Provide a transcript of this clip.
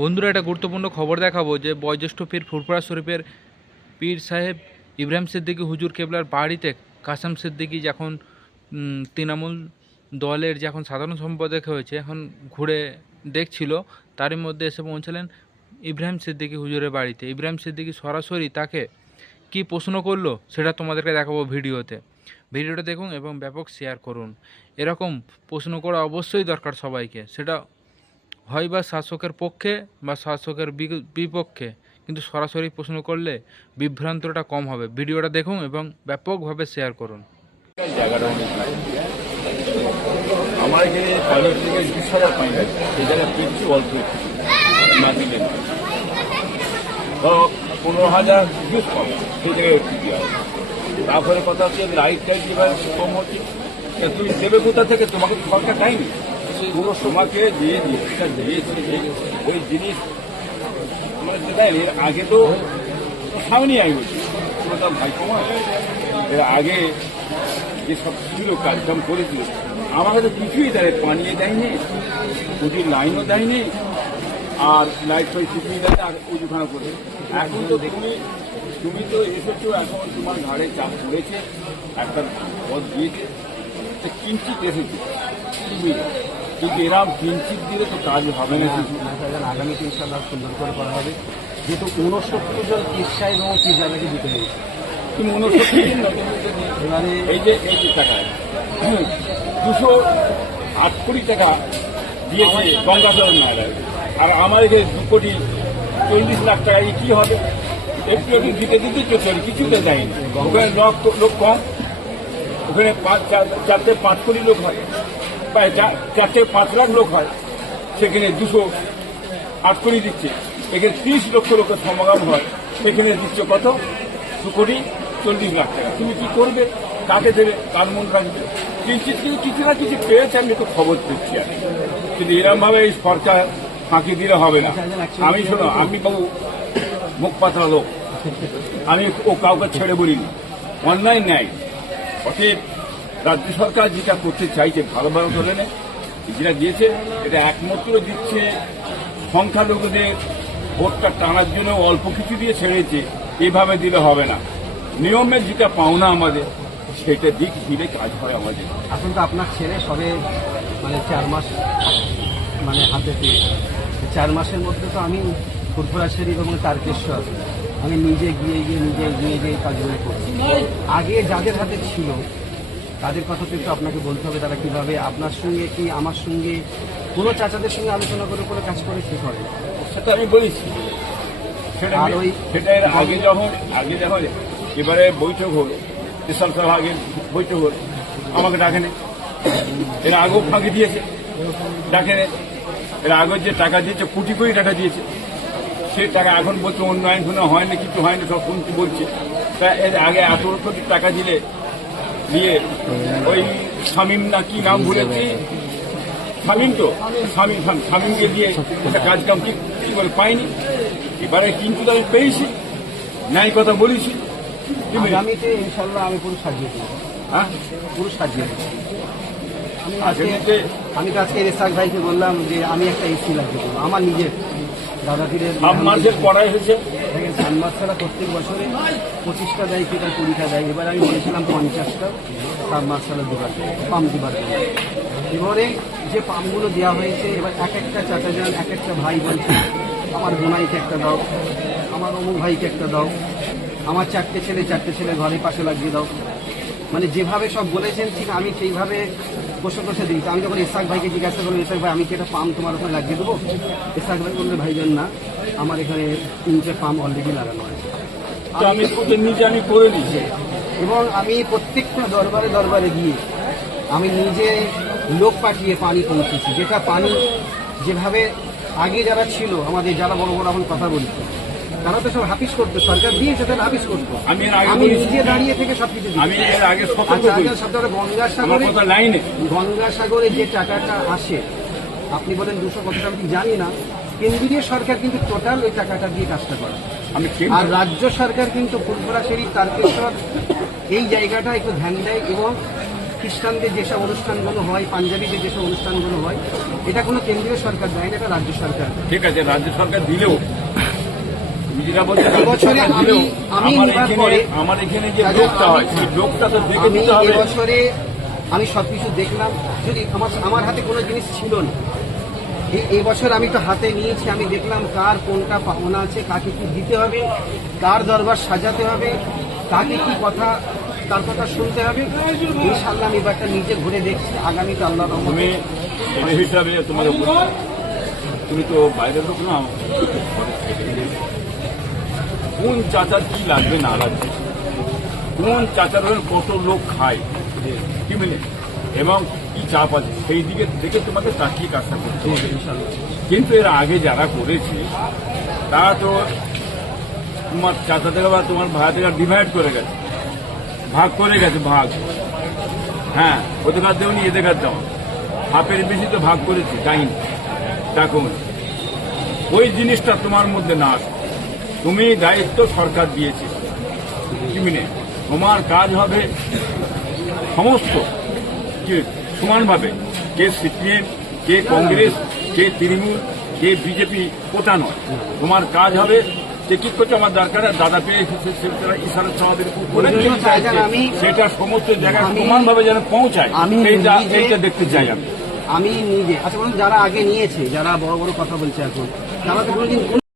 বন্ধুরা, একটা গুরুত্বপূর্ণ খবর দেখাবো যে বয়োজ্যেষ্ঠ পীর ফুরফুরা শরীফের পীর সাহেব ইব্রাহিম সিদ্দিকী হুজুর কেবলার বাড়িতে কাসেম সিদ্দিকী যখন তৃণমূল দলের যখন সাধারণ সম্পাদক হয়েছে, এখন ঘুরে দেখছিল, তারই মধ্যে এসে পৌঁছালেন ইব্রাহিম সিদ্দিকী হুজুরের বাড়িতে। ইব্রাহিম সিদ্দিকী সরাসরি তাকে কি প্রশ্ন করলো সেটা তোমাদেরকে দেখাবো ভিডিওতে। ভিডিওটা দেখুন এবং ব্যাপক শেয়ার করুন। এরকম প্রশ্ন করা অবশ্যই দরকার সবাইকে, সেটা হয় বা শাসকের পক্ষে বা শাসকের বিপক্ষে, কিন্তু সরাসরি প্রশ্ন করলে বিভ্রান্তটা কম হবে। ভিডিওটা দেখুন এবং ব্যাপকভাবে শেয়ার করুন। আমার এখানে প্রাইভেট থেকে 20,000 পাই না, সেই জায়গায় পেয়েছি অল্প না দিলেন, ধরো 15,000 ইউজ কম, সেই জায়গায় ঠিকই হবে। তারপরে কথা হচ্ছে লাইট টাইট এবার কম হচ্ছে, তুমি দেবে কোথা থেকে? তোমাকে তো সরকার দেয়নি, পুরো তোমাকে যে জিনিসটা দিয়েছে ওই জিনিস মানে দেয়নি। এর আগে তো সামনে আই বলছি পুরো তার ভাই কমা, এর আগে যেসব ছিল কাজকাম করেছিল আমাকে তো কিছুই দেয়, পানিয়ে দেয়নি, নদীর লাইনও দেয়নি, আর লাইট ফাইট কিছুই দেয়, আর ওইখানে করে। এখন তো তুমি তো এসেছো, এখন তোমার ঘাড়ে চাপ পড়েছে, একটা পথ দিয়েছে, কিঞ্চিত এসেছে তুমি, কিন্তু এরকম কিঞ্চিত দিলে তো কাজ হবে না। আগামীতে ইনশাআল্লাহ সুন্দর করে করা হবে, যেহেতু 69 জন পীর সাহেব এবং পীর জাদাকে দিতে হয়েছে। তুমি 69 দিন এবারে এই যে টাকায় 208 কোটি টাকা দিয়েছে গঙ্গাধর নারায়ণ, আর আমার এখানে 2,40,00,000 টাকা কি হবে? একটু একটু দিতে দিতে চলে, কিছুতে দেয়নি। ওখানে লোক কম, ওখানে 4-5 কোটি লোক হয়, প্রায় 4-5 লাখ লোক হয়, সেখানে 208 কোটি দিচ্ছে। এখানে 30 লক্ষ লোকের সমাগম হয়, সেখানে দিচ্ছে কত? 2,40,00,000 টাকা। তুমি কি করবে? কাকে দেবে? কার মন রাখবে? কিছু না কিছু পেয়েছে, আমি তো খবর দিচ্ছি। আর কিন্তু এরকম ভাবে এই সরকার ফাঁকি দিলে হবে না। আমি শোনো, আমি বাবু মুখ পাতলা লোক, আমি ও কাউকে ছেড়ে বলিনি, অন্যায় ন্যায়। অতএব রাজ্য সরকার যেটা করতে চাইছে ভালো ভালো ধরে নেয়, যেটা দিয়েছে এটা একমাত্র দিচ্ছে সংখ্যালঘুদের ভোটটা টানার জন্য অল্প কিছু দিয়ে ছেড়েছে, এভাবে দিলে হবে না। নিয়মের যেটা পাওনা আমাদের, সেটা দিক দিলে কাজ হয় আমাদের। এখন তো আপনার ছেলে সবে 4 মাস হাতে পেয়েছে। 4 মাসের মধ্যে তো আমি ফুরফুরা শরীফ এবং তারকেশ্বর আমি নিজে গিয়ে কাজগুলো করছি। আগে যাদের হাতে ছিল তাদের কথা তো একটু আপনাকে বলতে হবে, তারা কিভাবে আপনার সঙ্গে কি আমার সঙ্গে কোনো চাচাদের সঙ্গে আলোচনা করে কাজ করে ঠিক হবে, সেটা আমি বলেছি। সেটা এর আগে যখন এবারে বৈঠক হলো, তেসাল সাল আগে বৈঠক হলো, আমাকে ডাকেনে। এর আগেও ফাঁকি দিয়েছে, ডাকেনে। এর আগে যে টাকা দিয়েছে, কোটি কোটি টাকা দিয়েছে, সেই টাকা এখন বলছে উন্নয়ন হয়নি, কিছু হয়নি, সব শুনতে বলছে। তা এর আগে 18 কোটি টাকা দিয়ে ওই শামীম না কি নাম ভুলেছি, শামীমকে দিয়ে কাজ কাম কি করে পাইনি। এবারে কিন্তু আমি পেয়েছি, ন্যায় কথা বলেছি। আগামীতে ইনশাল্লাহ আমি পুরো সাজিয়ে দেবো। হ্যাঁ, পুরো সাজিয়ে দেবো। আমি তো আজকে রেসাক ভাইকে বললাম যে আমি একটা এসি লাগিয়ে দেবো আমার নিজের দাদাপীরের। সাবমার্সেল পড়াই হয়েছে, সাবমার্সেলা প্রত্যেক বছরে 25টা দেয়, কি তার 20টা দেয়। এবার আমি বলেছিলাম 50টা সাবমার্সেলা দেবার, পাম্প দেবার জন্য। এবারে যে পাম্পগুলো দেওয়া হয়েছে, এবার এক একটা চাচা যান, এক একটা ভাই বলছে আমার বোনাইকে একটা দাও, আমার অমুক ভাইকে একটা দাও, আমার 4টে ছেলে ঘরের পাশে লাগিয়ে দাও। যেভাবে সব বলেছেন ঠিক আমি সেইভাবে বসে দিই। আমি যখন এসাক ভাইকে জিজ্ঞাসা করলাম, এসাক ভাই আমি কি একটা পাম্প তোমার ওখানে লাগিয়ে দেবো? এসাক ভাই বললে ভাইজান না, আমার এখানে 3টে পাম্প অলরেডি লাগানো আছে, আমি করে নিয়েছি। এবং আমি প্রত্যেকটা দরবারে গিয়ে আমি নিজে লোক পাঠিয়ে পানি পৌঁছেছি। যেটা পানি যেভাবে আগে যারা ছিল আমাদের, যারা বড় এখন কথা বলছে, তারা তো সব হাফিস করতো, সরকার দিয়েছে তারা হাফিস করতো। আমি নিজে দাঁড়িয়ে থেকে সবকিছু দিই। গঙ্গাসাগরে যে টাকাটা আসে, আপনি বলেন 200 কত টাকা, আমি জানি না। কেন্দ্রীয় সরকার কিন্তু টোটাল ওই টাকাটা দিয়ে কাজটা করে, আর রাজ্য সরকার কিন্তু ফুরফুরা শরীফ তারকেশ্বর এই জায়গাটা একটু ধ্যান দেয় এবং খ্রিস্টানদের যেসব অনুষ্ঠানগুলো হয়, পাঞ্জাবিদের যেসব অনুষ্ঠানগুলো হয়, এটা কোনো কেন্দ্রীয় সরকার দেয় না, এটা রাজ্য সরকার দেয়। ঠিক আছে, রাজ্য সরকার দিলেও তুমি যেটা বলছো, রাজ্য এবছরে সরকার দিলেও আমি আমার নেবার এখানে পরে আমার এখানে যে লোকটা হয় সেই লোকটা তো দেখে আমি দিতে হবে। এবছরে আমি সবকিছু দেখলাম, যদি আমার হাতে কোনো জিনিস ছিল না, এই বছর আমি তো হাতে নিয়েছি, আমি দেখলাম কার কোনটা পাওনা আছে, কাকে কি দিতে হবে, কার দরবার সাজাতে হবে, কাকে কি কথা, তার কথা শুনতে হবে। ইনশাআল্লাহ আমি ব্যাপারটা নিজে ঘুরে দেখছি, আগামীতে আল্লাহ রহমতে তুমি এই হিসাবে তোমার উপর, তুমি তো বাইরের লোক না, কোন চাচার কি লাগবে না লাগবে, কোন চাচার কত লোক খায়, কি বুঝলে, এবং কি চাপ আছে, সেই দিকে দেখে তোমাকে তাকিয়ে কাজটা করতে হবে। কিন্তু এর আগে যারা করেছে তারা তো তোমার চাচা থেকে বা তোমার ভাই থেকে ডিভাইড করে গেছে, ভাগ করে গেছে, ভাগ, হ্যাঁ, ওদের কাছ দেওনি এদের কাছ দেওয়া, হাফের বেশি তো ভাগ করেছে, যাইনি। দেখুন ওই জিনিসটা তোমার মধ্যে না আসে, তুমি দায়িত্ব সরকার দিয়েছে, কি মিনে তোমার কাজ হবে সমস্ত সমানভাবে, কে সিপিএম, কে কংগ্রেস, কে তৃণমূল, কে বিজেপি, কোটা নয়, তোমার কাজ হবে যে কি করছে আমার দরকার, দাদা পেয়ে এসেছে ইশারা আমাদের করে সেটা সমস্ত জায়গায় সমানভাবে যেন পৌঁছায়, এইটা দেখতে চাই আমি। আমি নিজে, আচ্ছা বলুন, যারা আগে নিয়েছে, যারা বড় বড় কথা বলছে এখন, তারা তো কোনোদিন